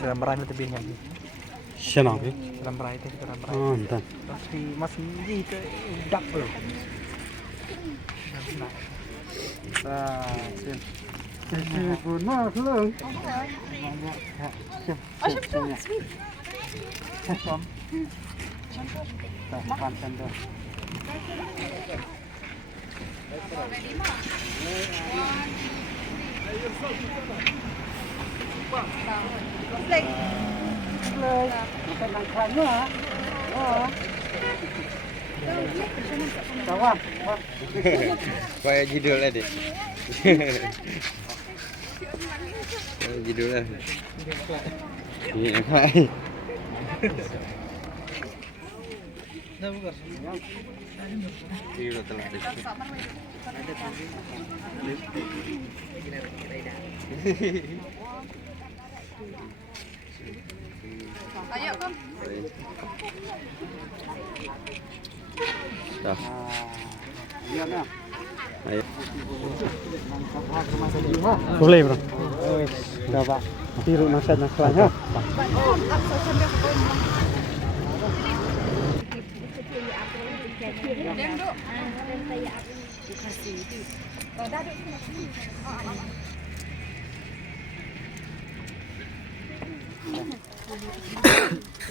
Dalam berai itu bingung. Siapa? Dalam berai itu dalam berai. Oh, entah. Masih itu dak belum. Kayak judulnya deh. Kayak judulnya. Iya, baik. Iya, udah telat. Ayo, Kom. Dah. Ayo. Boleh, bro. Coba tiru nasihat-nasihatnya.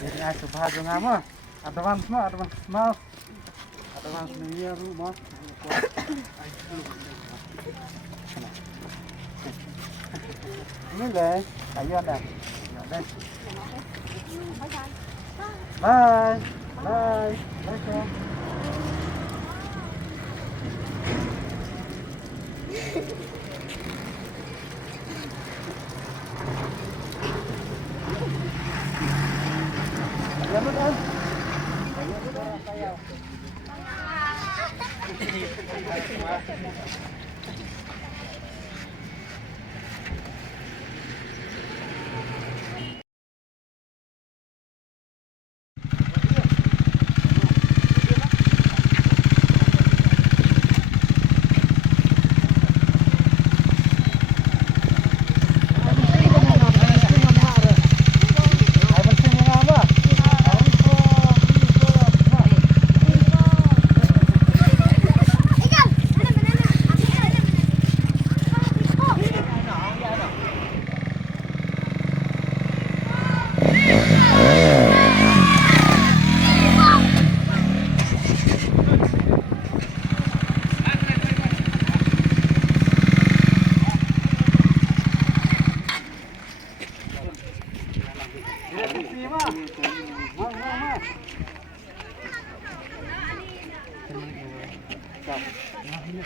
Ini aku bahagia ngapa? Advance mau. Advance ni ya rumah. Ini deh, ayo ada. Bye. Bye. Bye. Nah, ini